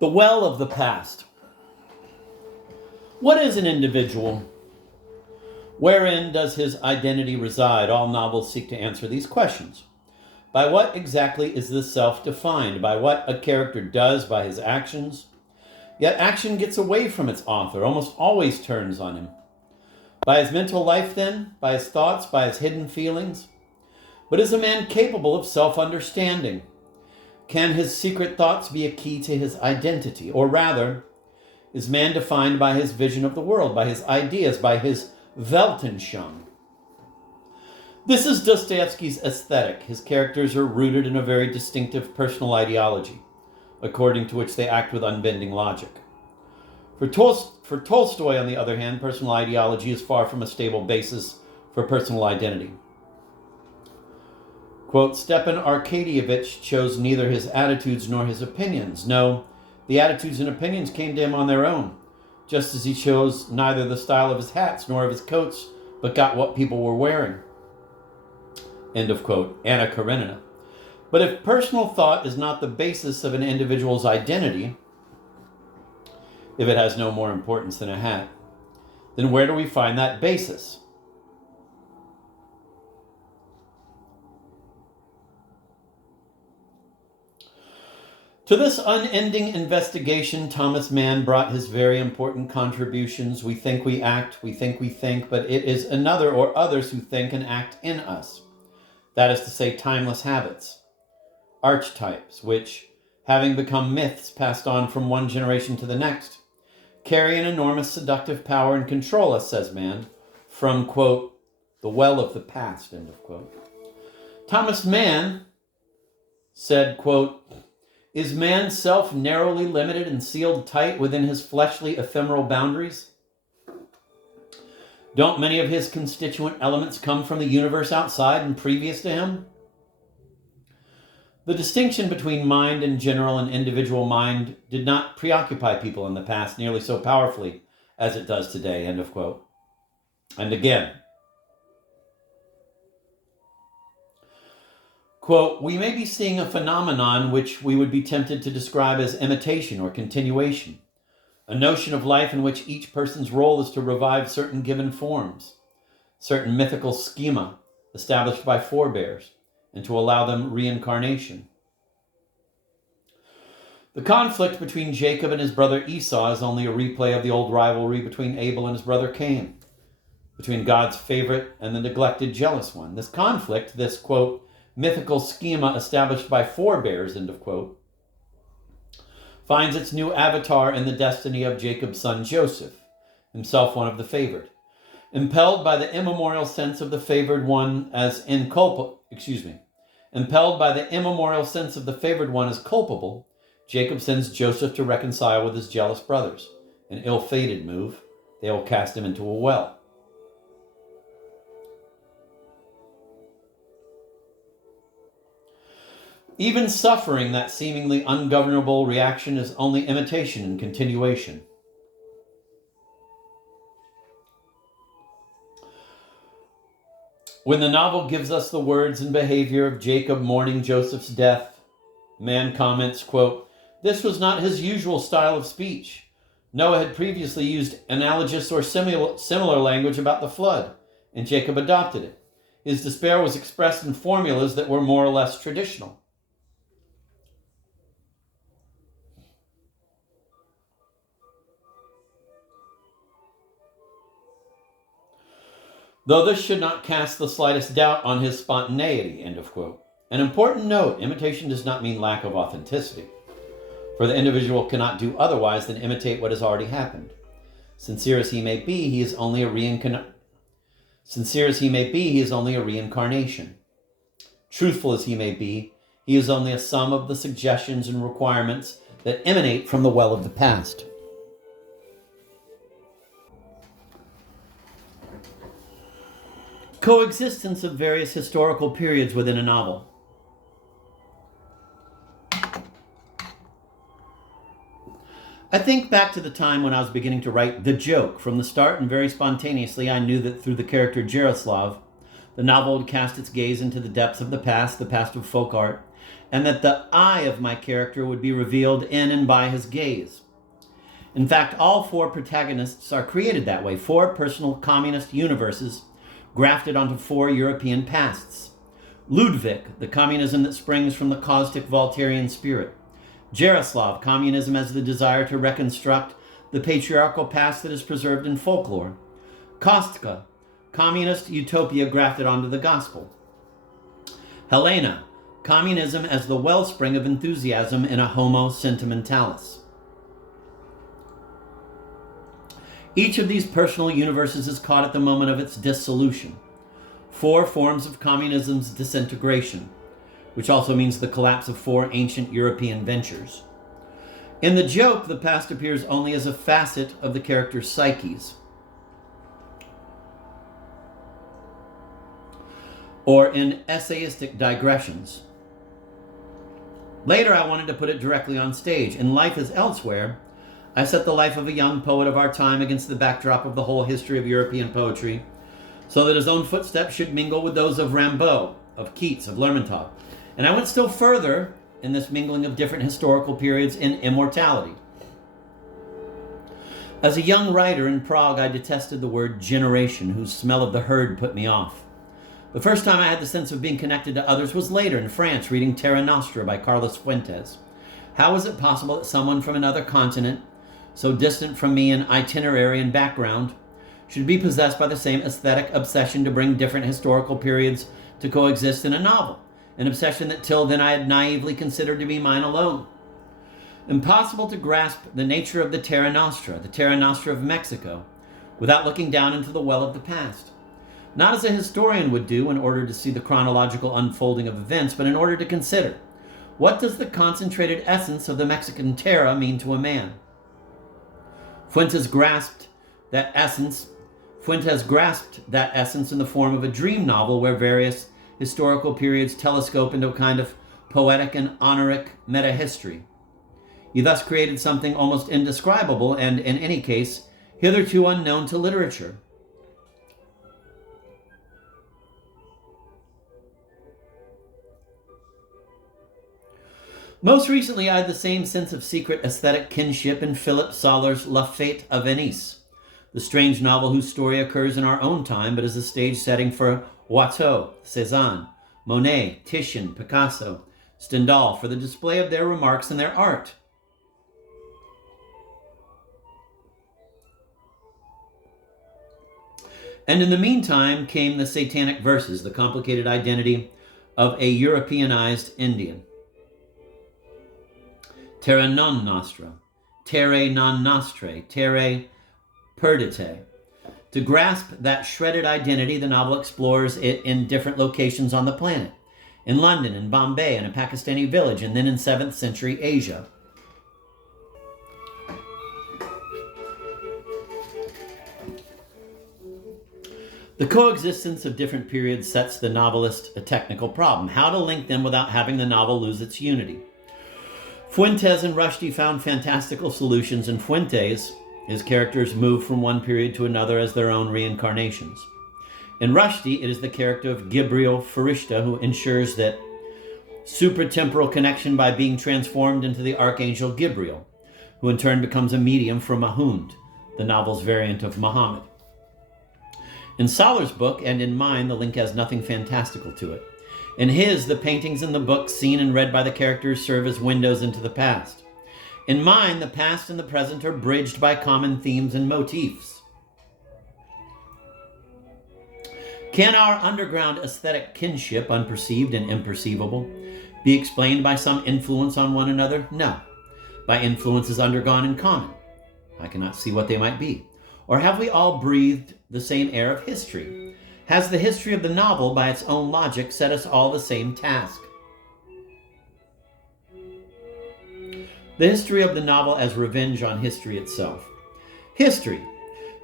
The well of the past. What is an individual? Wherein does his identity reside? All novels seek to answer these questions. By what exactly is the self defined? By what a character does, by his actions? Yet action gets away from its author, almost always turns on him. By his mental life, then? By his thoughts? By his hidden feelings? But is a man capable of self-understanding? Can his secret thoughts be a key to his identity? Or rather, is man defined by his vision of the world, by his ideas, by his Weltanschauung? This is Dostoevsky's aesthetic. His characters are rooted in a very distinctive personal ideology, according to which they act with unbending logic. For Tolstoy, on the other hand, personal ideology is far from a stable basis for personal identity. Quote, Stepan Arkadyevitch chose neither his attitudes nor his opinions. No, the attitudes and opinions came to him on their own, just as he chose neither the style of his hats nor of his coats, but got what people were wearing. End of quote. Anna Karenina. But if personal thought is not the basis of an individual's identity, if it has no more importance than a hat, then where do we find that basis? To this unending investigation, Thomas Mann brought his very important contributions. We think we act, we think, but it is another or others who think and act in us. That is to say, timeless habits, archetypes, which, having become myths passed on from one generation to the next, carry an enormous seductive power and control us, says Mann, from, quote, the well of the past, end of quote. Thomas Mann said, quote, is man's self narrowly limited and sealed tight within his fleshly ephemeral boundaries? Don't many of his constituent elements come from the universe outside and previous to him? The distinction between mind in general and individual mind did not preoccupy people in the past nearly so powerfully as it does today, end of quote. And again, quote, we may be seeing a phenomenon which we would be tempted to describe as imitation or continuation, a notion of life in which each person's role is to revive certain given forms, certain mythical schema established by forebears, and to allow them reincarnation. The conflict between Jacob and his brother Esau is only a replay of the old rivalry between Abel and his brother Cain, between God's favorite and the neglected jealous one. This conflict, this, quote, mythical schema established by forebears, end of quote, finds its new avatar in the destiny of Jacob's son Joseph, himself one of the favored. Impelled by the immemorial sense of the favored one as impelled by the immemorial sense of the favored one as culpable, Jacob sends Joseph to reconcile with his jealous brothers. An ill-fated move. They will cast him into a well. Even suffering, that seemingly ungovernable reaction, is only imitation and continuation. When the novel gives us the words and behavior of Jacob mourning Joseph's death, Mann comments, quote, this was not his usual style of speech. Noah had previously used analogous or similar language about the flood, and Jacob adopted it. His despair was expressed in formulas that were more or less traditional. Though this should not cast the slightest doubt on his spontaneity, end of quote. An important note, imitation does not mean lack of authenticity, for the individual cannot do otherwise than imitate what has already happened. Sincere as he may be, he is only a reincarnation. Truthful as he may be, he is only a sum of the suggestions and requirements that emanate from the well of the past. Coexistence of various historical periods within a novel. I think back to the time when I was beginning to write The Joke. From the start and very spontaneously, I knew that through the character Jaroslav, The novel would cast its gaze into the depths of the past of folk art, and that the I of my character would be revealed in and by his gaze. In fact, all four protagonists are created that way, four personal communist universes grafted onto four European pasts. Ludwig, the communism that springs from the caustic Voltairian spirit. Jaroslav, communism as the desire to reconstruct the patriarchal past that is preserved in folklore. Kostka, communist utopia grafted onto the gospel. Helena, communism as the wellspring of enthusiasm in a homo sentimentalis. Each of these personal universes is caught at the moment of its dissolution. Four forms of communism's disintegration, which also means the collapse of four ancient European ventures. In the joke, the past appears only as a facet of the character's psyches, or in essayistic digressions. Later, I wanted to put it directly on stage. In Life is Elsewhere, I set the life of a young poet of our time against the backdrop of the whole history of European poetry, so that his own footsteps should mingle with those of Rimbaud, of Keats, of Lermontov. And I went still further in this mingling of different historical periods in immortality. As a young writer in Prague, I detested the word generation, whose smell of the herd put me off. The first time I had the sense of being connected to others was later in France, reading Terra Nostra by Carlos Fuentes. How was it possible that someone from another continent, so distant from me in itinerary and background, should be possessed by the same aesthetic obsession to bring different historical periods to coexist in a novel, an obsession that till then I had naively considered to be mine alone? Impossible to grasp the nature of the Terra Nostra of Mexico, without looking down into the well of the past. Not as a historian would do in order to see the chronological unfolding of events, but in order to consider, what does the concentrated essence of the Mexican Terra mean to a man? Fuentes grasped that essence in the form of a dream novel where various historical periods telescope into a kind of poetic and honoric meta-history. He thus created something almost indescribable and, in any case, hitherto unknown to literature. Most recently, I had the same sense of secret aesthetic kinship in Philip Sollers' La Fête à Venise, the strange novel whose story occurs in our own time but is a stage setting for Watteau, Cézanne, Monet, Titian, Picasso, Stendhal, for the display of their remarks and their art. And in the meantime came the satanic verses, the complicated identity of a Europeanized Indian. Terra non nostra, terre non nostre, terre perdite. To grasp that shredded identity, the novel explores it in different locations on the planet. In London, in Bombay, in a Pakistani village, and then in 7th century Asia. The coexistence of different periods sets the novelist a technical problem: how to link them without having the novel lose its unity. Fuentes and Rushdie found fantastical solutions. In Fuentes, his characters move from one period to another as their own reincarnations. In Rushdie, it is the character of Gibriel Farishta who ensures that supratemporal connection by being transformed into the archangel Gibriel, who in turn becomes a medium for Mahund, the novel's variant of Muhammad. In Sollers' book, and in mine, the link has nothing fantastical to it. In his, the paintings in the book seen and read by the characters serve as windows into the past. In mine, the past and the present are bridged by common themes and motifs. Can our underground aesthetic kinship, unperceived and imperceivable, be explained by some influence on one another? No. By influences undergone in common. I cannot see what they might be. Or have we all breathed the same air of history? Has the history of the novel, by its own logic, set us all the same task? The history of the novel as revenge on history itself. History.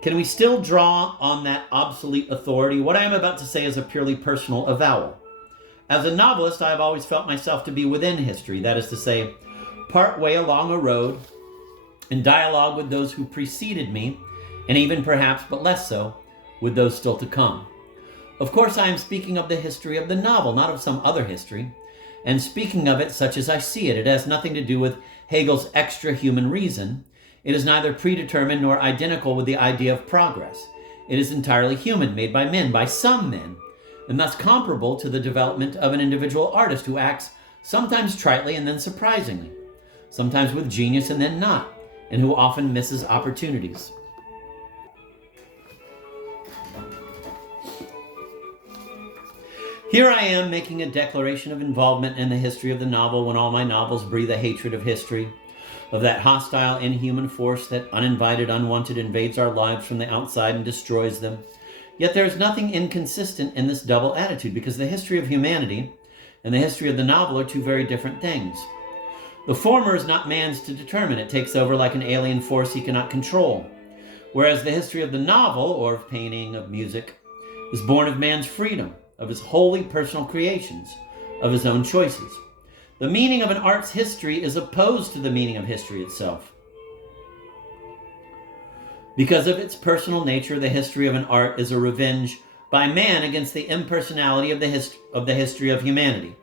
Can we still draw on that obsolete authority? What I am about to say is a purely personal avowal. As a novelist, I have always felt myself to be within history, that is to say, part way along a road, in dialogue with those who preceded me, and even perhaps, but less so, with those still to come. Of course, I am speaking of the history of the novel, not of some other history. And speaking of it such as I see it, it has nothing to do with Hegel's extra human reason. It is neither predetermined nor identical with the idea of progress. It is entirely human, made by men, by some men, and thus comparable to the development of an individual artist who acts sometimes tritely and then surprisingly, sometimes with genius and then not, and who often misses opportunities. Here I am making a declaration of involvement in the history of the novel when all my novels breathe a hatred of history, of that hostile, inhuman force that uninvited, unwanted invades our lives from the outside and destroys them. Yet there is nothing inconsistent in this double attitude, because the history of humanity and the history of the novel are two very different things. The former is not man's to determine. It takes over like an alien force he cannot control. Whereas the history of the novel, or of painting, of music, is born of man's freedom, of his wholly personal creations, of his own choices. The meaning of an art's history is opposed to the meaning of history itself. Because of its personal nature, the history of an art is a revenge by man against the impersonality of the history of humanity.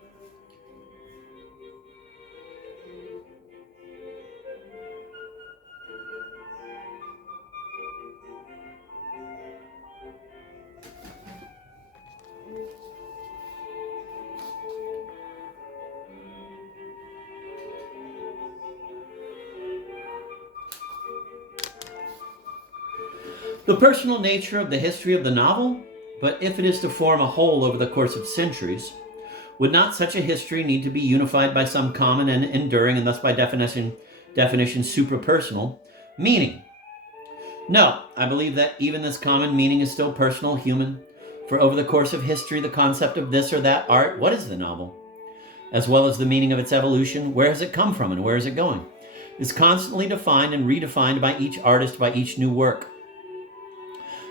The personal nature of the history of the novel, but if it is to form a whole over the course of centuries, would not such a history need to be unified by some common and enduring, and thus by definition suprapersonal, meaning? No, I believe that even this common meaning is still personal, human, for over the course of history, the concept of this or that art, what is the novel? As well as the meaning of its evolution, where has it come from and where is it going, is constantly defined and redefined by each artist, by each new work.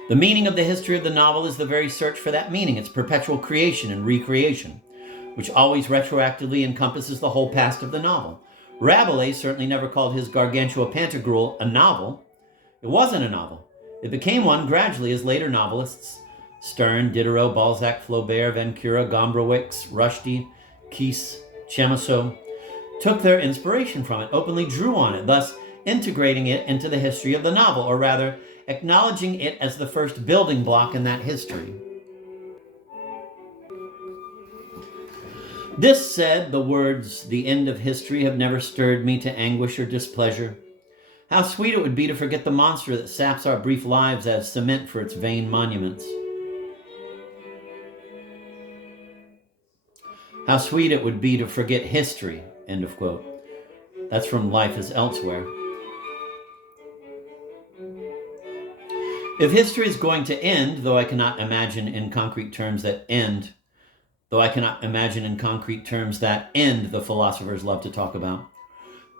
The meaning of the history of the novel is the very search for that meaning, its perpetual creation and recreation, which always retroactively encompasses the whole past of the novel. Rabelais certainly never called his Gargantua Pantagruel a novel. It wasn't a novel. It became one gradually as later novelists, Sterne, Diderot, Balzac, Flaubert, Ventura, Gombrowicz, Rushdie, Keats, Chamisso, took their inspiration from it, openly drew on it, thus integrating it into the history of the novel, or rather, acknowledging it as the first building block in that history. This said, the words, "the end of history," have never stirred me to anguish or displeasure. How sweet it would be to forget the monster that saps our brief lives as cement for its vain monuments. How sweet it would be to forget history, end of quote. That's from Life is Elsewhere. If history is going to end, though I cannot imagine in concrete terms that end, the philosophers love to talk about,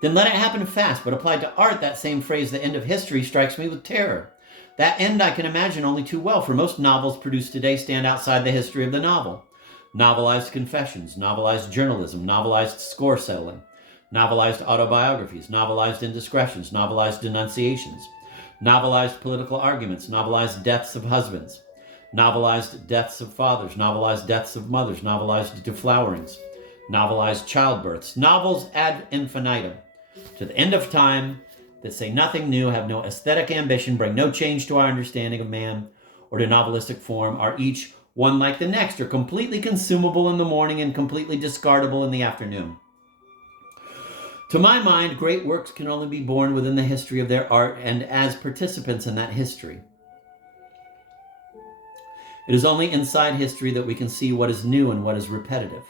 then let it happen fast. But applied to art, that same phrase, the end of history, strikes me with terror. That end I can imagine only too well, for most novels produced today stand outside the history of the novel. Novelized confessions, novelized journalism, novelized score settling, novelized autobiographies, novelized indiscretions, novelized denunciations, novelized political arguments, novelized deaths of husbands, novelized deaths of fathers, novelized deaths of mothers, novelized deflowerings, novelized childbirths, novels ad infinitum, to the end of time, that say nothing new, have no aesthetic ambition, bring no change to our understanding of man or to novelistic form, are each one like the next, are completely consumable in the morning and completely discardable in the afternoon. To my mind, great works can only be born within the history of their art and as participants in that history. It is only inside history that we can see what is new and what is repetitive,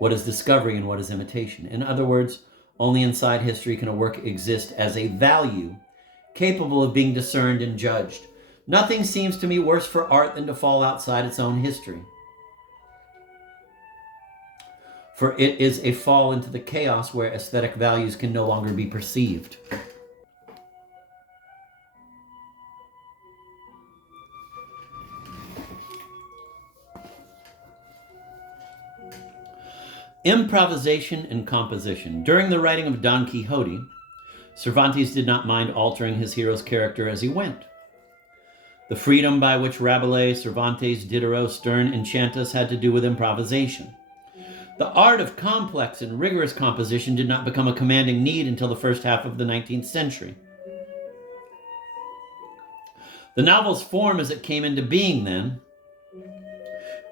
what is discovery and what is imitation. In other words, only inside history can a work exist as a value capable of being discerned and judged. Nothing seems to me worse for art than to fall outside its own history, for it is a fall into the chaos where aesthetic values can no longer be perceived. Improvisation and composition. During the writing of Don Quixote, Cervantes did not mind altering his hero's character as he went. The freedom by which Rabelais, Cervantes, Diderot, Sterne, enchant us had to do with improvisation. The art of complex and rigorous composition did not become a commanding need until the first half of the 19th century. The novel's form as it came into being then,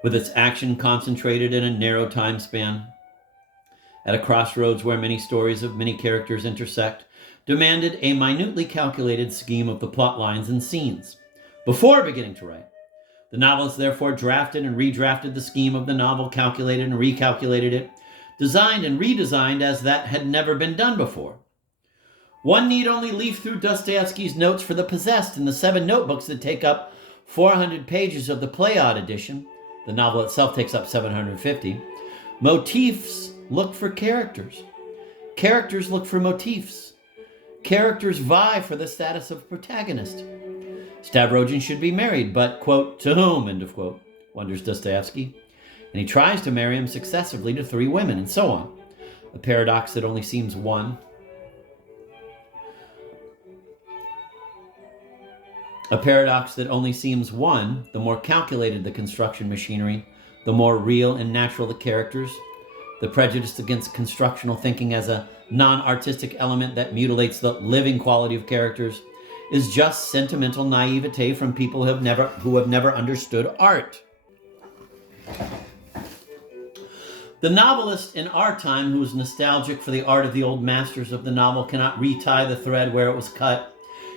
with its action concentrated in a narrow time span, at a crossroads where many stories of many characters intersect, demanded a minutely calculated scheme of the plot lines and scenes. Before beginning to write, the novelist therefore drafted and redrafted the scheme of the novel, calculated and recalculated it, designed and redesigned as that had never been done before. One need only leaf through Dostoevsky's notes for the possessed in the 7 notebooks that take up 400 pages of the Pleiad edition. The novel itself takes up 750. Motifs look for characters. Characters look for motifs. Characters vie for the status of protagonist. Stavrogin should be married, but, quote, to whom, end of quote, wonders Dostoevsky. And he tries to marry him successively to 3 women, and so on. A paradox that only seems one. A paradox that only seems one, the more calculated the construction machinery, the more real and natural the characters. The prejudice against constructional thinking as a non-artistic element that mutilates the living quality of characters is just sentimental naivete from people who have never understood art. The novelist in our time who is nostalgic for the art of the old masters of the novel cannot retie the thread where it was cut.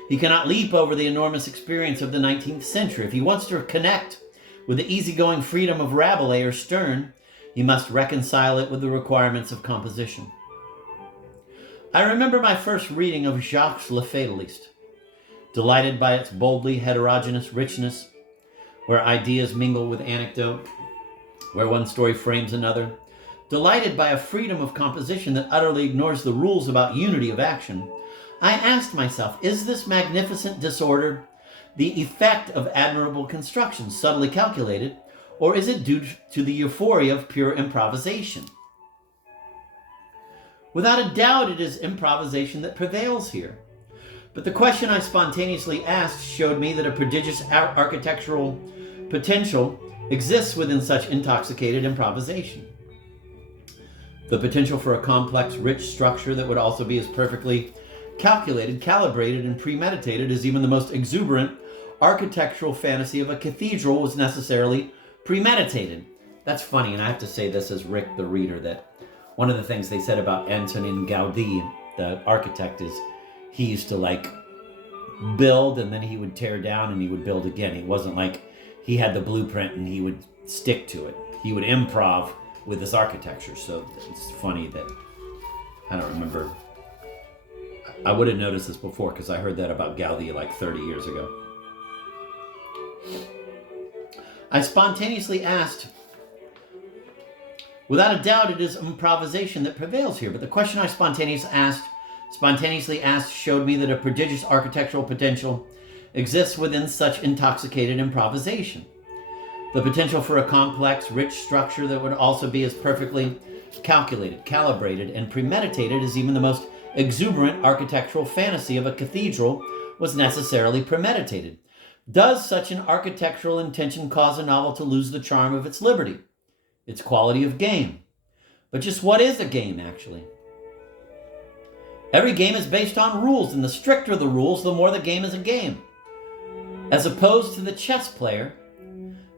He cannot leap over the enormous experience of the 19th century. If he wants to connect with the easygoing freedom of Rabelais or Sterne, he must reconcile it with the requirements of composition. I remember my first reading of Jacques Le Fataliste, delighted by its boldly heterogeneous richness, where ideas mingle with anecdote, where one story frames another, delighted by a freedom of composition that utterly ignores the rules about unity of action. I asked myself, is this magnificent disorder the effect of admirable construction, subtly calculated, or is it due to the euphoria of pure improvisation? Without a doubt, it is improvisation that prevails here. But the question I spontaneously asked showed me that a prodigious architectural potential exists within such intoxicated improvisation. The potential for a complex, rich structure that would also be as perfectly calculated, calibrated, and premeditated as even the most exuberant architectural fantasy of a cathedral was necessarily premeditated. That's funny, and I have to say this as Rick the reader, that one of the things they said about Antonin Gaudí, the architect, is he used to build and then he would tear down and he would build again. It wasn't like he had the blueprint and he would stick to it. He would improv with his architecture. So it's funny that I don't remember. I would have noticed this before because I heard that about Gaudí 30 years ago. I spontaneously asked, without a doubt it is improvisation that prevails here, but the question I spontaneously asked showed me that a prodigious architectural potential exists within such intoxicated improvisation. The potential for a complex, rich structure that would also be as perfectly calculated, calibrated, and premeditated as even the most exuberant architectural fantasy of a cathedral was necessarily premeditated. Does such an architectural intention cause a novel to lose the charm of its liberty, its quality of game? But just what is a game, actually? Every game is based on rules, and the stricter the rules, the more the game is a game. As opposed to the chess player,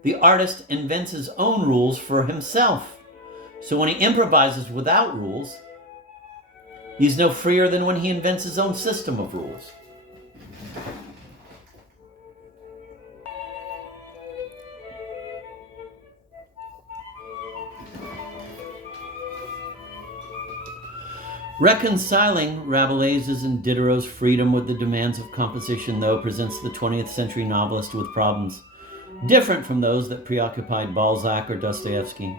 the artist invents his own rules for himself. So when he improvises without rules, he's no freer than when he invents his own system of rules. Reconciling Rabelais's and Diderot's freedom with the demands of composition, though, presents the 20th century novelist with problems different from those that preoccupied Balzac or Dostoevsky.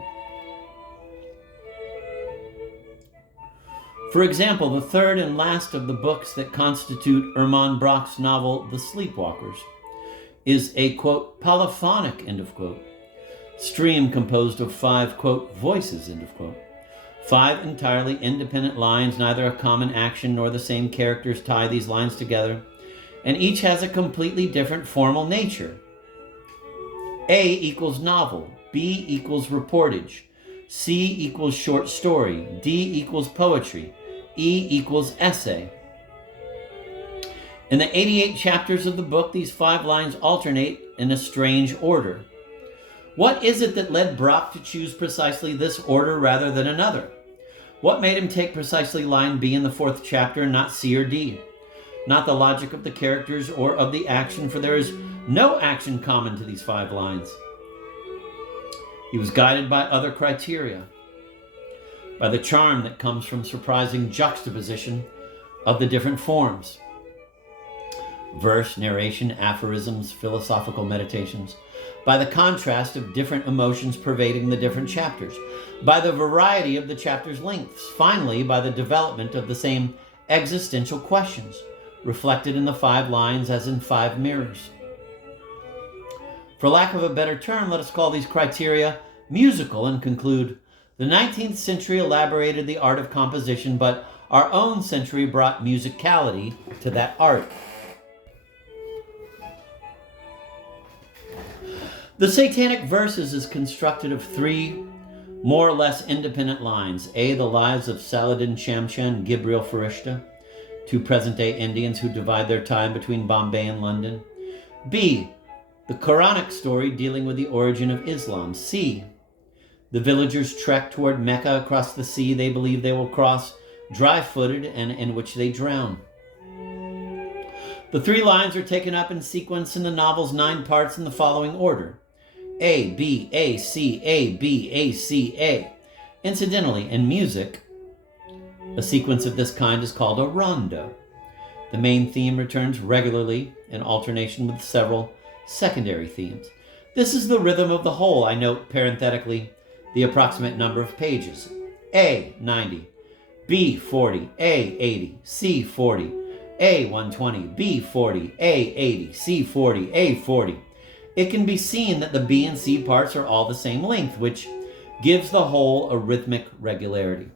For example, the third and last of the books that constitute Hermann Brock's novel, The Sleepwalkers, is a, quote, polyphonic, end of quote, stream composed of 5, quote, voices, end of quote. 5 entirely independent lines, neither a common action nor the same characters tie these lines together, and each has a completely different formal nature. A equals novel, B equals reportage, C equals short story, D equals poetry, E equals essay. In the 88 chapters of the book, these 5 lines alternate in a strange order. What is it that led Brock to choose precisely this order rather than another? What made him take precisely line B in the 4th chapter and not C or D? Not the logic of the characters or of the action, for there is no action common to these 5 lines. He was guided by other criteria, by the charm that comes from surprising juxtaposition of the different forms. Verse, narration, aphorisms, philosophical meditations, by the contrast of different emotions pervading the different chapters, by the variety of the chapters' lengths, finally by the development of the same existential questions, reflected in the 5 lines as in 5 mirrors. For lack of a better term, let us call these criteria musical and conclude, the 19th century elaborated the art of composition, but our own century brought musicality to that art. The Satanic Verses is constructed of 3 more or less independent lines. A, the lives of Saladin Shamsha and Gibril Farishta, 2 present-day Indians who divide their time between Bombay and London. B, the Quranic story dealing with the origin of Islam. C, the villagers trek toward Mecca across the sea they believe they will cross dry-footed and in which they drown. The 3 lines are taken up in sequence in the novel's 9 parts in the following order: A, B, A, C, A, B, A, C, A. Incidentally, in music, a sequence of this kind is called a rondo. The main theme returns regularly in alternation with several secondary themes. This is the rhythm of the whole. I note parenthetically the approximate number of pages. A, 90, B, 40, A, 80, C, 40, A, 120, B, 40, A, 80, C, 40, A, 40. It can be seen that the B and C parts are all the same length, which gives the whole a rhythmic regularity.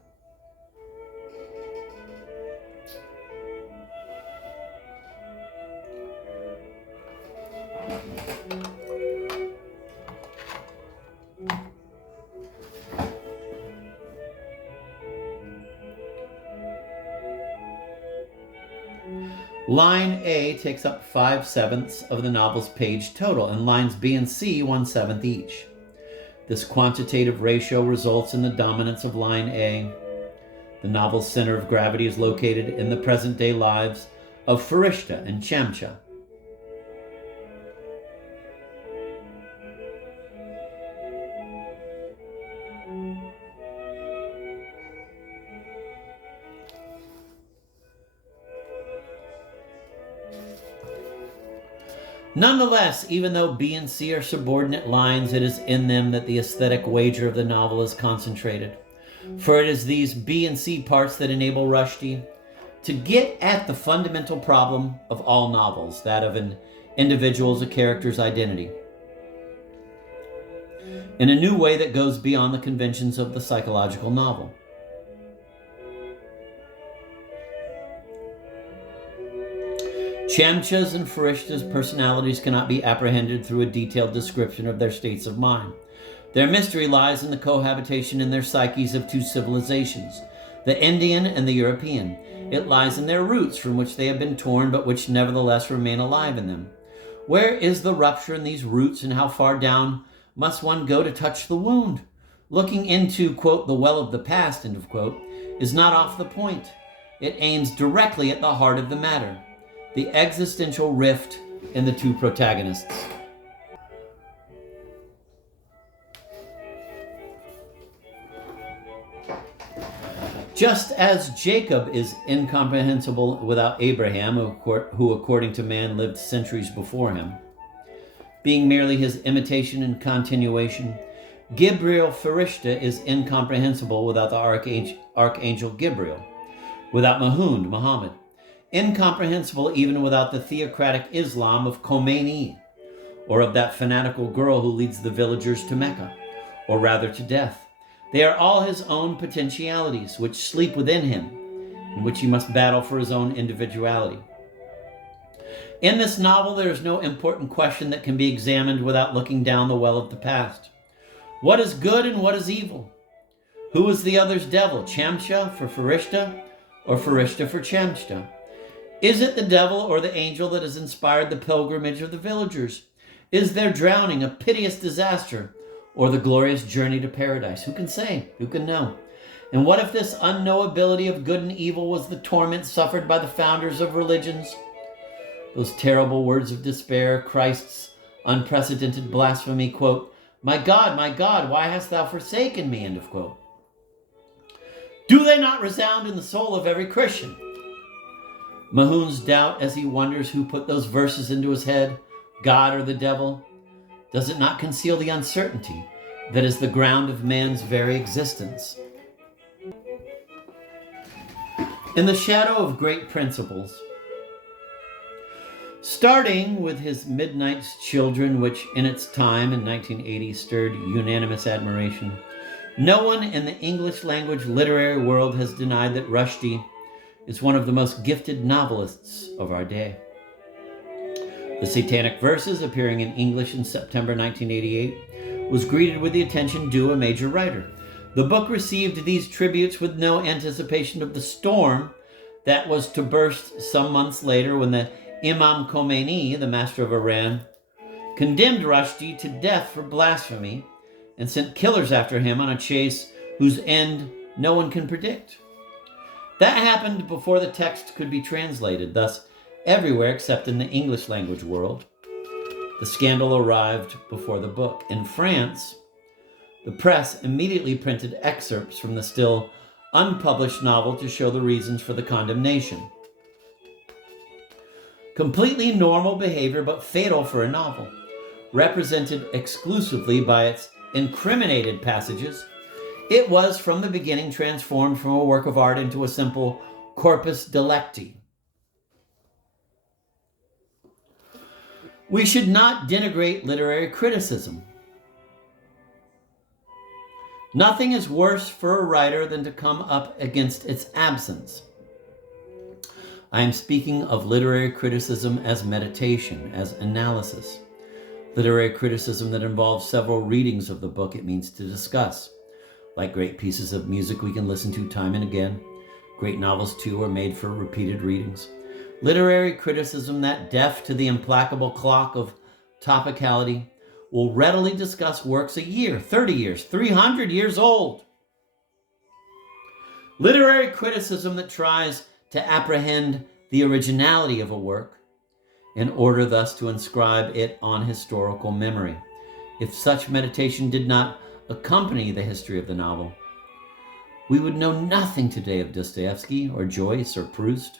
Line A takes up 5/7 of the novel's page total, and lines B and C 1/7 each. This quantitative ratio results in the dominance of line A. The novel's center of gravity is located in the present-day lives of Farishta and Shamsha. Nonetheless, even though B and C are subordinate lines, it is in them that the aesthetic wager of the novel is concentrated. For it is these B and C parts that enable Rushdie to get at the fundamental problem of all novels, that of an individual's, a character's identity, in a new way that goes beyond the conventions of the psychological novel. Shamsha's and Farishta's personalities cannot be apprehended through a detailed description of their states of mind. Their mystery lies in the cohabitation in their psyches of 2 civilizations, the Indian and the European. It lies in their roots, from which they have been torn, but which nevertheless remain alive in them. Where is the rupture in these roots, and how far down must one go to touch the wound? Looking into, quote, the well of the past, end of quote, is not off the point. It aims directly at the heart of the matter, the existential rift in the 2 protagonists. Just as Jacob is incomprehensible without Abraham, who according to man lived centuries before him, being merely his imitation and continuation, Gibril Farishta is incomprehensible without the Archangel Gibril, without Mahund, Muhammad, incomprehensible even without the theocratic Islam of Khomeini, or of that fanatical girl who leads the villagers to Mecca, or rather to death. They are all his own potentialities, which sleep within him, in which he must battle for his own individuality. In this novel, there is no important question that can be examined without looking down the well of the past. What is good and what is evil? Who is the other's devil, Chamsha for Farishta, or Farishta for Chamsha? Is it the devil or the angel that has inspired the pilgrimage of the villagers? Is their drowning a piteous disaster, or the glorious journey to paradise? Who can say? Who can know? And what if this unknowability of good and evil was the torment suffered by the founders of religions? Those terrible words of despair, Christ's unprecedented blasphemy, quote, my God, why hast thou forsaken me?" End of quote. Do they not resound in the soul of every Christian? Mahoun's doubt as he wonders who put those verses into his head, God or the devil, does it not conceal the uncertainty that is the ground of man's very existence? In the shadow of great principles, starting with his Midnight's Children, which in its time in 1980 stirred unanimous admiration, no one in the English language literary world has denied that Rushdie is one of the most gifted novelists of our day. The Satanic Verses, appearing in English in September 1988, was greeted with the attention due a major writer. The book received these tributes with no anticipation of the storm that was to burst some months later when the Imam Khomeini, the master of Iran, condemned Rushdie to death for blasphemy and sent killers after him on a chase whose end no one can predict. That happened before the text could be translated, thus everywhere except in the English language world. The scandal arrived before the book. In France, the press immediately printed excerpts from the still unpublished novel to show the reasons for the condemnation. Completely normal behavior, but fatal for a novel, represented exclusively by its incriminated passages, it was from the beginning transformed from a work of art into a simple corpus delicti. We should not denigrate literary criticism. Nothing is worse for a writer than to come up against its absence. I am speaking of literary criticism as meditation, as analysis. Literary criticism that involves several readings of the book it means to discuss. Like great pieces of music we can listen to time and again. Great novels, too, are made for repeated readings. Literary criticism that, deaf to the implacable clock of topicality, will readily discuss works a year, 30 years, 300 years old. Literary criticism that tries to apprehend the originality of a work in order thus to inscribe it on historical memory. If such meditation did not accompany the history of the novel, we would know nothing today of Dostoevsky or Joyce or Proust.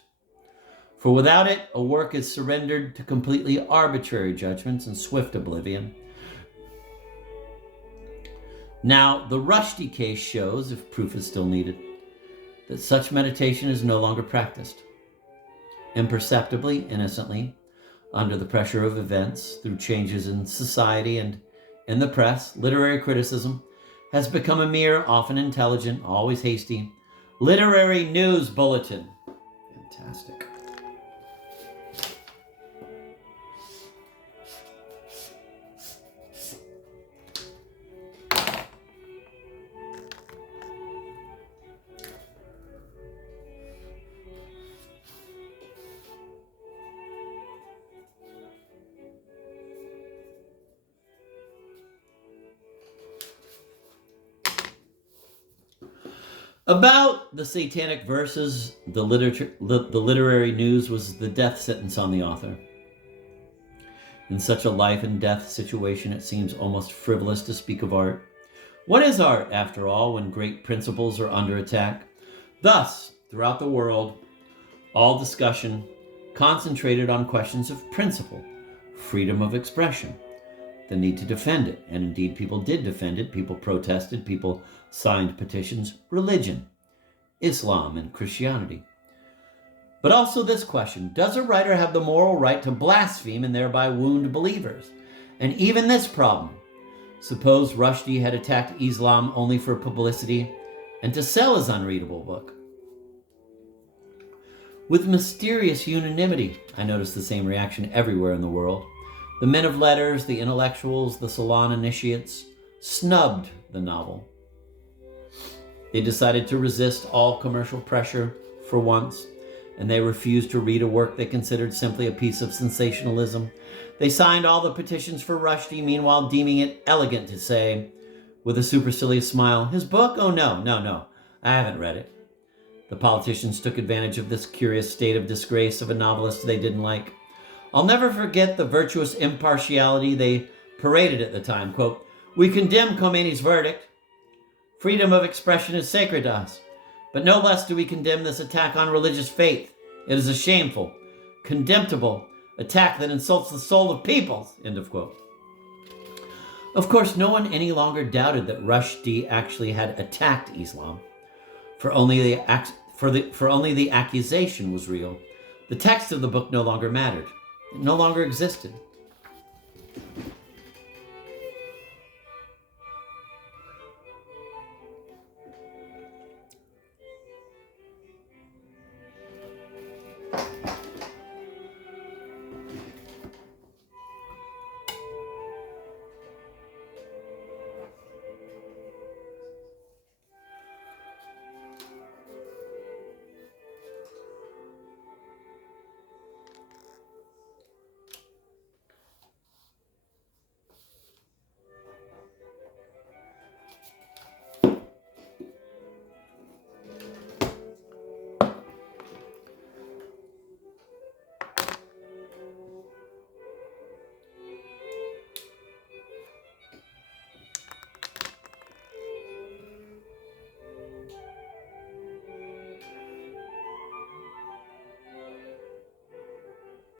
For without it, a work is surrendered to completely arbitrary judgments and swift oblivion. Now, the Rushdie case shows, if proof is still needed, that such meditation is no longer practiced. Imperceptibly, innocently, under the pressure of events, through changes in society and in the press, literary criticism has become a mere, often intelligent, always hasty, literary news bulletin. Fantastic. About the Satanic Verses, the literary news was the death sentence on the author. In such a life and death situation, it seems almost frivolous to speak of art. What is art, after all, when great principles are under attack? Thus, throughout the world, all discussion concentrated on questions of principle, freedom of expression, the need to defend it. And indeed, people did defend it. People protested. People signed petitions. Religion, Islam, and Christianity. But also this question: does a writer have the moral right to blaspheme and thereby wound believers? And even this problem: suppose Rushdie had attacked Islam only for publicity and to sell his unreadable book. with mysterious unanimity. I noticed the same reaction everywhere in the world. The men of letters, the intellectuals, the salon initiates snubbed the novel. They decided to resist all commercial pressure for once, and they refused to read a work they considered simply a piece of sensationalism. They signed all the petitions for Rushdie, meanwhile deeming it elegant to say, with a supercilious smile, "His book? Oh, no, I haven't read it." The politicians took advantage of this curious state of disgrace of a novelist they didn't like. I'll never forget the virtuous impartiality they paraded at the time. Quote, "We condemn Khomeini's verdict. Freedom of expression is sacred to us. But no less do we condemn this attack on religious faith. It is a shameful, contemptible attack that insults the soul of peoples." End of quote. Of course, no one any longer doubted that Rushdie actually had attacked Islam, for only the accusation was real. The text of the book no longer mattered. It no longer existed.